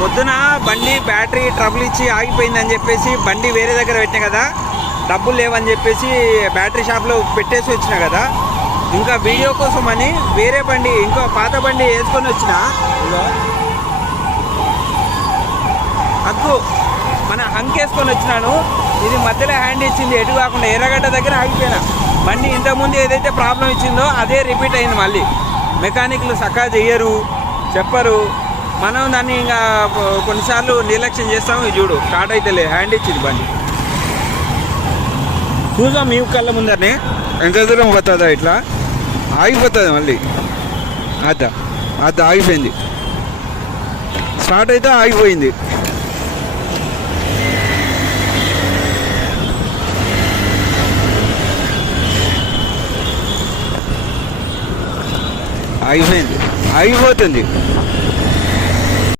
పొద్దున బండి battery trouble ఇచ్చి ఆగిపోయిందని చెప్పేసి బండి వేరే దగ్గర పెట్టినా కదా, డబ్బులు లేవని చెప్పేసి బ్యాటరీ షాప్లో పెట్టేసి వచ్చిన కదా. ఇంకా వీడియో కోసం అని వేరే బండి, ఇంకో పాత బండి వేసుకొని వచ్చిన. హక్కు మన హంకేసుకొని వచ్చినాను. ఇది మధ్యలో హ్యాండ్ ఇచ్చింది, ఎటు కాకుండా ఎర్రగడ్డ దగ్గర ఆగిపోయినా. బండి ఇంతకుముందు ఏదైతే ప్రాబ్లం ఇచ్చిందో అదే రిపీట్ అయింది. మళ్ళీ మెకానిక్లు చక్కగా చెయ్యరు, చెప్పరు. మనం దాన్ని ఇంకా కొన్నిసార్లు నిర్లక్ష్యం చేస్తాము. ఇది చూడు, స్టార్ట్ అయితే లేదు, హ్యాండ్ ఇచ్చింది బండి. చూసాం మీ కళ్ళ ముందరనే ఎంత దూరం పోతుందా, ఇట్లా ఆగిపోతుంది మళ్ళీ. అద్ద ఆగిపోయింది, స్టార్ట్ అయితే ఆగిపోయింది. ఆగిపోతుంది.